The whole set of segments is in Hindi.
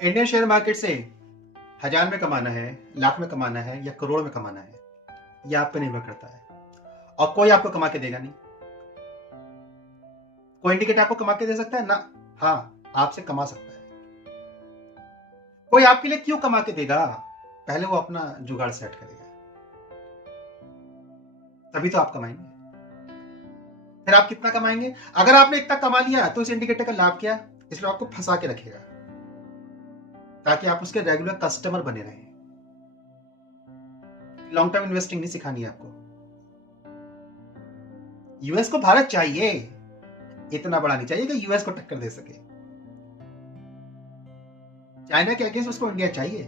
इंडियन शेयर मार्केट से हजार में कमाना है, लाख में कमाना है या करोड़ में कमाना है, यह आप पे निर्भर करता है। और कोई आपको कमा के देगा नहीं। कोई इंडिकेटर आपको कमा के दे सकता है ना? हाँ, आपसे कमा सकता है। कोई आपके लिए क्यों कमा के देगा? पहले वो अपना जुगाड़ सेट करेगा, तभी तो आप कमाएंगे। फिर आप कितना कमाएंगे? अगर आपने इतना कमा लिया तो इस इंडिकेटर का लाभ क्या? इसलिए आपको फंसा के रखेगा ताकि आप उसके रेगुलर कस्टमर बने रहें। लॉन्ग टर्म इन्वेस्टिंग नहीं सिखानी है आपको। यूएस को भारत चाहिए, इतना बड़ा नहीं चाहिए कि यूएस को टक्कर दे सके। चाइना के अगेंस्ट उसको इंडिया चाहिए।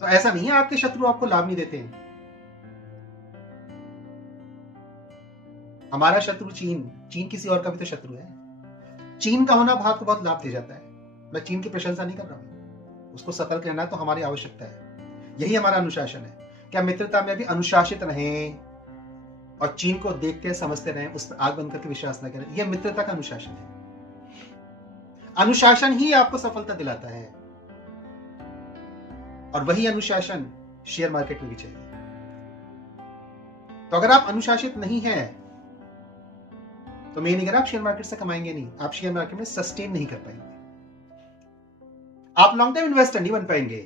तो ऐसा नहीं है आपके शत्रु आपको लाभ नहीं देते हैं। हमारा शत्रु चीन किसी और का भी तो शत्रु है। चीन का होना भारत को बहुत लाभ दे जाता है। मैं चीन की प्रशंसा नहीं कर रहा हूं, उसको सतर्क रहना तो हमारी आवश्यकता है। यही हमारा अनुशासन है। क्या मित्रता में भी अनुशासित रहें और चीन को देखते समझते रहें, उस पर आग बंद करके विश्वास न करें। यह मित्रता का अनुशासन है। अनुशासन ही आपको सफलता दिलाता है और वही अनुशासन शेयर मार्केट में भी चाहिए। तो अगर आप अनुशासित नहीं हैं तो मैं नहीं कह रहा आप शेयर मार्केट से कमाएंगे नहीं, आप शेयर मार्केट में सस्टेन नहीं कर पाएंगे, आप लॉन्ग टर्म इन्वेस्टर नहीं बन पाएंगे।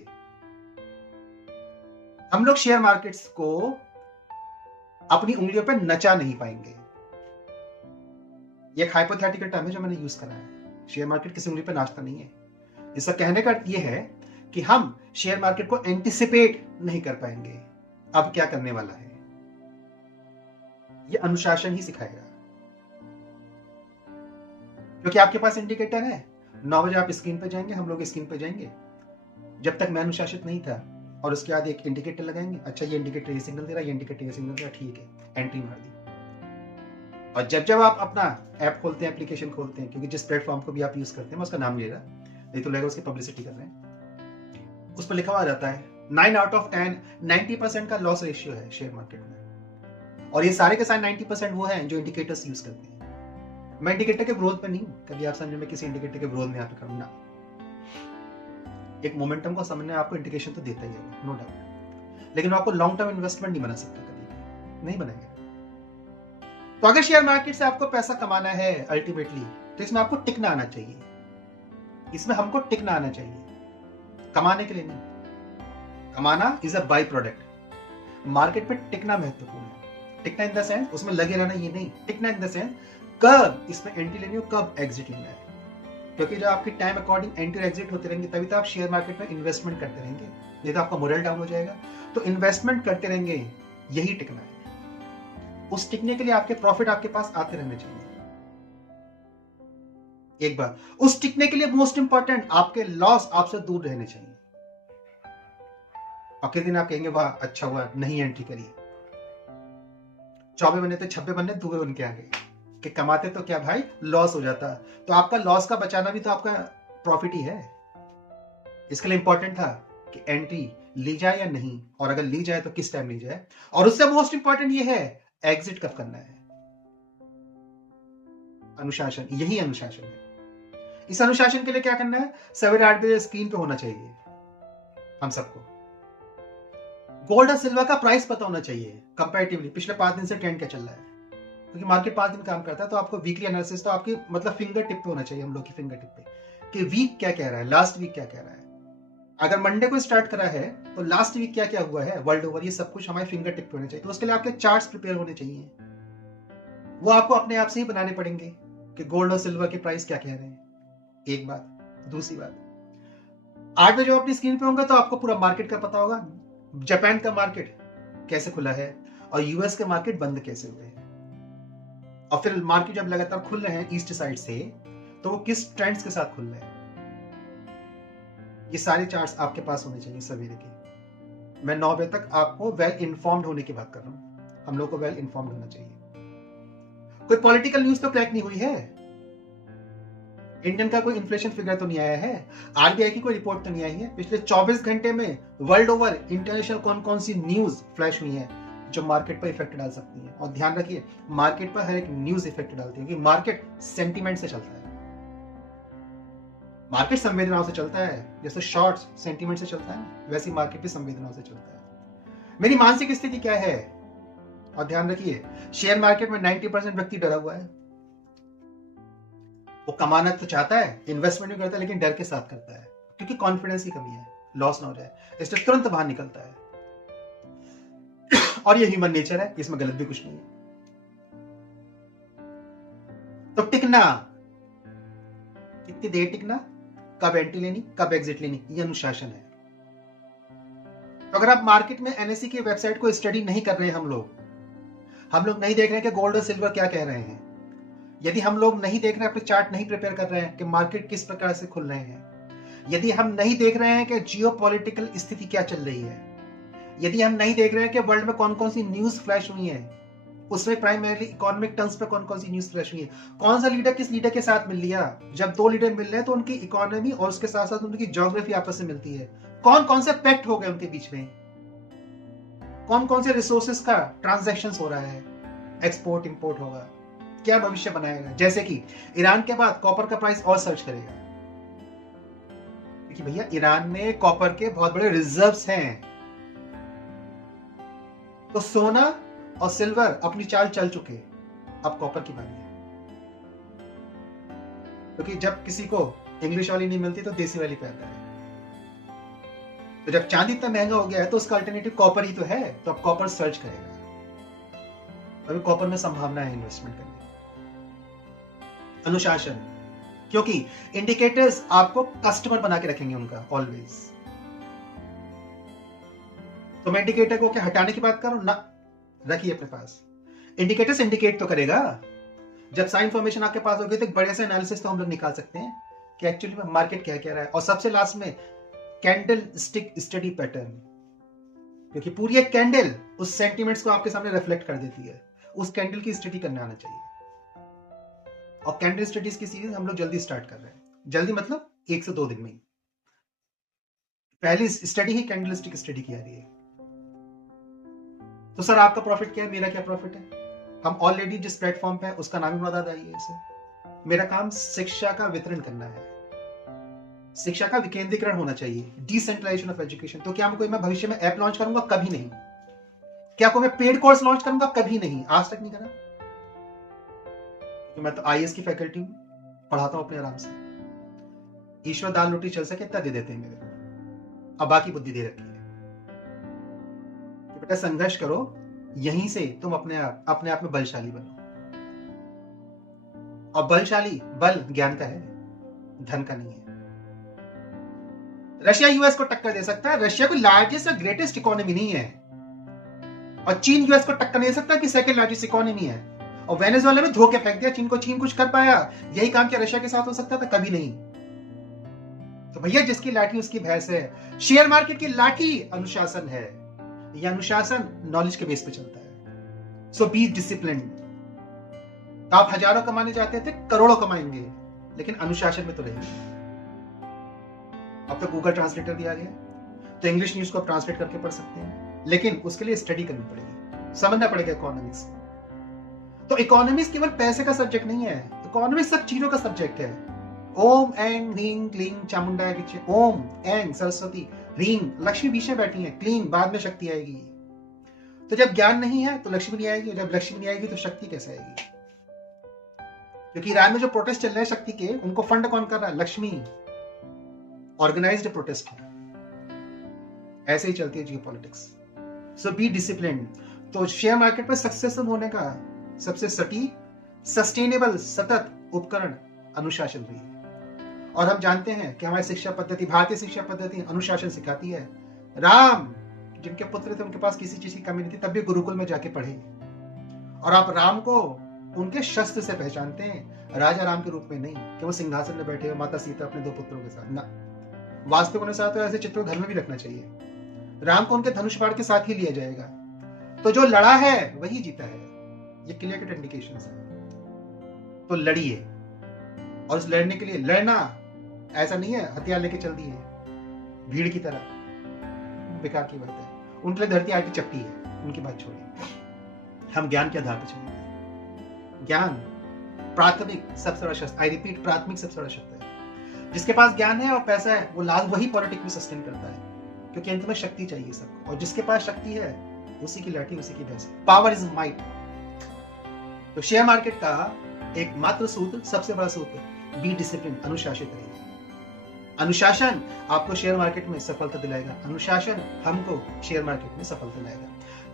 हम लोग शेयर मार्केट्स को अपनी उंगलियों पर नचा नहीं पाएंगे। ये एक हाइपोथेटिकल टर्म है जो मैंने यूज करा है। शेयर मार्केट किसी उंगली पर नाचता नहीं है। इसका कहने का अर्थ यह है कि हम शेयर मार्केट को एंटिसिपेट नहीं कर पाएंगे अब क्या करने वाला है। यह अनुशासन ही सिखाएगा। क्योंकि आपके पास इंडिकेटर है, 9 बजे आप स्क्रीन पे जाएंगे, हम लोग स्क्रीन पे जाएंगे। जब तक मैं अनुशासित नहीं था और उसके बाद एक इंडिकेटर लगाएंगे, अच्छा ये इंडिकेटर ये सिग्नल दे रहा है, ये इंडिकेटर ये सिग्नल दे रहा है, ठीक है, एंट्री मार दी। और जब आप अपना ऐप खोलते हैं, एप्लीकेशन खोलते हैं, क्योंकि जिस प्लेटफॉर्म को भी आप यूज करते हैं मैं उसका नाम ले रहा, नहीं तो लगेगा उसकी पब्लिसिटी कर रहे हैं, उस पर लिखा हुआ जाता है 9 आउट ऑफ 10 90% का लॉस रेशियो है शेयर मार्केट में। और ये सारे के सारे 90% वो हैं जो इंडिकेटर्स यूज करते हैं। मैं इंडिकेटर के विरोध पे नहीं हूं, कभी आप समझे मैं किसी इंडिकेटर के विरोध में यहाँ पे करूँ ना। एक मोमेंटम को समझने आपको इंडिकेशन तो देता ही है, नो डाउट, लेकिन आपको लॉन्ग टर्म इन्वेस्टमेंट नहीं बना सकता, कभी नहीं बनेगा। तो अगर शेयर मार्केट से आपको पैसा कमाना है अल्टीमेटली, तो इसमें आपको टिकना आना चाहिए। इसमें हमको टिकना आना चाहिए, कमाने के लिए नहीं। कमाना is a by product. Market पे टिकना महत्वपूर्ण है। टिकना इन द सेंस उसमें लगे रहना ये नहीं, टिकना इन द सेंस कब इसमें एंट्री लेनी हो, कब एग्जिट लेना है। क्योंकि जब आपकी टाइम अकॉर्डिंग एंट्री और एग्जिट होते रहेंगे तभी तो आप शेयर मार्केट में इन्वेस्टमेंट करते रहेंगे, नहीं तो आपका मोरल डाउन हो जाएगा। तो इन्वेस्टमेंट करते रहेंगे, यही टिकना है। उस टिकने के लिए आपके प्रॉफिट आपके पास आते रहने चाहिए। एक बार उस टिकने के लिए मोस्ट इंपॉर्टेंट आपके लॉस आपसे दूर रहने चाहिए। अगले दिन आप कहेंगे वाह अच्छा हुआ नहीं एंट्री करी, 24 बने थे 26 बनने दूबे बन के आ गए कि कमाते तो क्या भाई लॉस हो जाता। तो आपका लॉस का बचाना भी तो आपका प्रॉफिट ही है। इसके लिए इंपॉर्टेंट था कि एंट्री ली जाए या नहीं, और अगर ली जाए तो किस टाइम ली जाए, और उससे मोस्ट इंपॉर्टेंट ये है एग्जिट कब करना है। अनुशासन, यही अनुशासन है। इस अनुशासन के लिए क्या करना है, 7-8 बजे स्क्रीन पे होना चाहिए हम सबको। गोल्ड और सिल्वर का प्राइस पता होना चाहिए कंपैरेटिवली, पिछले 5 दिन से ट्रेंड क्या चल रहा है, क्योंकि मार्केट 5 दिन काम करता है। तो आपको वीकली एनालिसिस तो आपकी मतलब फिंगर टिप पे होना चाहिए, हम लोग की फिंगर टिप पे, कि वीक क्या कह रहा है, लास्ट वीक क्या कह रहा है। अगर मंडे को स्टार्ट करा है तो लास्ट वीक क्या क्या हुआ है वर्ल्ड ओवर, ये सब कुछ हमारे फिंगर टिप पे होने चाहिए। तो उसके लिए आपके चार्ट्स प्रिपेयर होने चाहिए, वो आपको अपने आप से ही बनाने पड़ेंगे कि गोल्ड और सिल्वर के प्राइस क्या कह रहे हैं। एक बात। दूसरी बात, 8 बजे अपनी स्क्रीन पे होंगे तो आपको पूरा मार्केट का पता होगा, जापान का मार्केट कैसे खुला है और यूएस के मार्केट बंद कैसे हुए हैं। और फिर मार्केट जब लगातार खुल रहे हैं ईस्ट साइड से, तो वो किस ट्रेंड्स के साथ खुल रहे हैं, ये सारे चार्ट्स आपके पास होने चाहिए सवेरे के। मैं 9 बजे तक आपको वेल इन्फॉर्म्ड होने की बात कर रहा हूं। हम लोग को वेल इन्फॉर्म्ड होना चाहिए। कोई पॉलिटिकल न्यूज तो क्रैक नहीं हुई है, इंडियन का कोई इन्फ्लेशन फिगर तो नहीं आया है, आरबीआई की कोई रिपोर्ट तो नहीं आई है। पिछले 24 घंटे में वर्ल्ड ओवर इंटरनेशनल कौन कौन सी न्यूज फ्लैश हुई है जो मार्केट पर इफेक्ट डाल सकती है। और ध्यान रखिए, मार्केट पर हर एक न्यूज इफेक्ट डालती है, क्योंकि मार्केट सेंटीमेंट से चलता है। मार्केट संवेदनाओं से चलता है, जैसे शॉर्ट्स सेंटीमेंट से चलता है, वैसी मार्केट भी संवेदनाओं से चलता है। मेरी मानसिक स्थिति क्या है? और ध्यान रखिए, शेयर मार्केट में 90% व्यक्ति डरा हुआ है। वो कमाना तो चाहता है, इन्वेस्टमेंट भी करता है, लेकिन डर के साथ करता है, क्योंकि कॉन्फिडेंस की कमी है, लॉस ना हो जाए, इसलिए तुरंत बाहर निकलता है। और ये ह्यूमन नेचर है, इसमें गलत भी कुछ नहीं है। तो टिकना, कितनी देर टिकना, कब एंट्री लेनी, कब एग्जिट लेनी, ये अनुशासन है। तो अगर आप मार्केट में एनएससी की वेबसाइट को स्टडी नहीं कर रहे, हम लोग नहीं देख रहे हैं कि गोल्ड और सिल्वर क्या कह रहे हैं, यदि हम लोग नहीं देख रहे हैं, अपने चार्ट नहीं प्रिपेयर कर रहे हैं कि मार्केट किस प्रकार से खुल रहे हैं, यदि हम नहीं देख रहे हैं कि जियोपॉलिटिकल स्थिति क्या चल रही है, यदि हम नहीं देख रहे हैं कि वर्ल्ड में कौन कौन सी न्यूज फ्लैश हुई है, उसमें प्राइमरीली इकोनॉमिक टर्म्स पे कौन कौन सी न्यूज फ्लैश हुई है, कौन सा लीडर किस लीडर के साथ मिल लिया, जब दो लीडर मिल रहे हैं तो उनकी इकोनॉमी और उसके साथ साथ उनकी ज्योग्राफी आपस में मिलती है, कौन कौन से पैक्ट हो गए उनके बीच में, कौन कौन से रिसोर्सेस का ट्रांजैक्शंस हो रहा है, एक्सपोर्ट इंपोर्ट होगा, क्या भविष्य बनाएगा। जैसे कि ईरान के बाद कॉपर का प्राइस और सर्च करेगा, क्योंकि भैया ईरान में कॉपर के बहुत बड़े रिजर्व्स हैं। तो सोना और सिल्वर अपनी चाल चल चुके, अब कॉपर की बारी है, क्योंकि जब किसी को इंग्लिश वाली नहीं मिलती तो देसी वाली पहनता है। तो जब चांदी इतना महंगा हो गया है तो उसका अल्टरनेटिव कॉपर ही तो है, तो अब कॉपर सर्च करेगा। अभी कॉपर में संभावना है इन्वेस्टमेंट करने की। अनुशासन, क्योंकि इंडिकेटर्स आपको कस्टमर बना के रखेंगे उनका ऑलवेज। तो मैं इंडिकेटर को क्या हटाने की बात करूं ना, रखिए अपने पास। इंडिकेटर्स इंडिकेट तो करेगा, जब सारी इंफॉर्मेशन आपके पास होगी तो एक बड़े से एनालिसिस तो हम लोग निकाल सकते हैं कि एक्चुअली में मार्केट क्या कह रहा है। और सबसे लास्ट में कैंडल स्टिक स्टडी पैटर्न, क्योंकि पूरी एक कैंडल उस सेंटिमेंट्स को आपके सामने रिफ्लेक्ट कर देती है, उस कैंडल की स्टडी करने आना चाहिए। और कैंडल स्टडीज की सीरीज हम लोग जल्दी स्टार्ट कर रहे हैं, जल्दी मतलब 1 से 2 दिन में ही। पहली स्टडी ही कैंडल स्टिक स्टडी की आ रही है। तो सर आपका प्रॉफिट क्या है, मेरा क्या प्रॉफिट है? हम ऑलरेडी जिस प्लेटफॉर्म पे है उसका नाम ही बता दिए इसे। मेरा काम शिक्षा का वितरण करना है, शिक्षा का विकेंद्रीकरण होना चाहिए, डिसेंट्रलाइजेशन ऑफ एजुकेशन। तो क्या मैं भविष्य में ऐप लॉन्च करूंगा? कभी नहीं। क्या कोई मैं पेड कोर्स लॉन्च करूंगा? कभी नहीं, आज तक नहीं करा। तो मैं तो आईएएस की फैकल्टी हूं, पढ़ाता हूं अपने आराम से। ईश्वर दाल रोटी चल सके इतना दे देते हैं मेरे को, अब बाकी बुद्धि दे रखी है कि बेटा संघर्ष करो, यहीं से तुम अपने आप में बलशाली बनो। और बलशाली बल ज्ञान का है, धन का नहीं है। रशिया यूएस को टक्कर दे सकता है, रशिया कोई लार्जेस्ट और ग्रेटेस्ट इकोनॉमी नहीं है, और चीन यूएस को टक्कर नहीं दे सकता कि सेकंड लार्जेस्ट इकोनॉमी है। और वेनेजुएला में धोखे फेंक दिया चीन को, चीन कुछ कर पाया? यही काम क्या रशिया के साथ हो सकता था? कभी नहीं। तो भैया जिसकी लाठी उसकी भैंस है। शेयर मार्केट की लाठी अनुशासन है, यह अनुशासन नॉलेज के बेस पे चलता है। सो बी डिसिप्लिन। तो आप हजारों कमाने जाते थे, करोड़ों कमाएंगे, लेकिन अनुशासन में तो रहेंगे। अब तो गूगल ट्रांसलेटर भी आ गया, तो इंग्लिश न्यूज को आप ट्रांसलेट करके पढ़ सकते हैं, लेकिन उसके लिए स्टडी करनी पड़ेगी, समझना पड़ेगा इकोनॉमिक्स। तो इकोनॉमिक्स केवल पैसे का सब्जेक्ट नहीं है, इकोनॉमिक्स सब चीजों का सब्जेक्ट है। ओम एंग ह्रीं क्लीं चामुंडा विचे, ओम एंग सरस्वती, ह्रीं लक्ष्मी बीच में बैठी है, क्लीं बाद में शक्ति आएगी। तो जब ज्ञान नहीं है तो लक्ष्मी नहीं आएगी, जब लक्ष्मी नहीं आएगी तो शक्ति कैसे आएगी? क्योंकि ईरान में जो प्रोटेस्ट चल रहे हैं शक्ति के, उनको फंड कौन कर रहा है? लक्ष्मी। ऑर्गेनाइज्ड प्रोटेस्ट है, ऐसे ही चलती है जियोपॉलिटिक्स। So be discipline. तो शेयर मार्केट में सक्सेसफुल होने का सबसे सटीक, सस्टेनेबल, सतत उपकरण अनुशासन भी है। और हम जानते हैं कि हमारी शिक्षा पद्धति, भारतीय शिक्षा पद्धति अनुशासन सिखाती है। राम जिनके पुत्र थे उनके पास किसी चीज की कमी नहीं थी, तब भी गुरुकुल में जाके पढ़े। और आप राम को उनके शस्त्र से पहचानते हैं, राजा राम के रूप में नहीं कि वो सिंहासन में बैठे हो माता सीता अपने 2 पुत्रों के साथ ना। वास्तविक अनुसार तो ऐसे चित्रों घर में भी रखना चाहिए। राम को उनके धनुष बाण के साथ ही लिया जाएगा। तो जो लड़ा है वही जीता है, ये क्लियर कट इंडिकेशंस है। तो लड़िए, और उस लड़ने के लिए लड़ना ऐसा नहीं है हथियार लेके चल दिए भीड़ की तरह, बेकार की बात है। उनके लिए धरती आटी चपटी है, उनकी बात छोड़िए। हम ज्ञान के आधार पर चलेंगे। ज्ञान प्राथमिक सबसे बड़ा शस्त्र, आई रिपीट, प्राथमिक सबसे बड़ा शस्त्र है। जिसके पास ज्ञान है और पैसा है वो लाल वही पॉलिटिक्स में सस्टेन करता है, क्योंकि अंत में शक्ति चाहिए सबको, और जिसके पास शक्ति है उसी की लाठी उसी की भैंस। Power is might. तो शेयर मार्केट का एक मात्र सूत्र, सबसे बड़ा सूत्र, बी डिसिप्लिन, अनुशासित रहिए। अनुशासन आपको शेयर मार्केट में सफलता दिलाएगा, अनुशासन हमको शेयर मार्केट में सफलता दिलाएगा।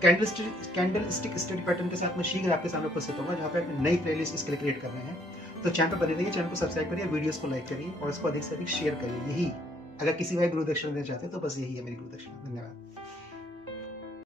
कैंडलस्टिक स्टडी पैटर्न के साथ मैं शीघ्र आपके सामने उपस्थित होगा, जहां पे नई प्लेलिस्ट इसके लिए क्रिएट कर रहे हैं। तो चैनल पर बने रहिए, चैनल को सब्सक्राइब करिए, वीडियोस को लाइक करिए और इसको अधिक से अधिक शेयर करिए। यही, अगर किसी भाई गुरु दक्षिणा देना चाहते हैं तो बस यही है मेरी गुरु दक्षिणा। धन्यवाद।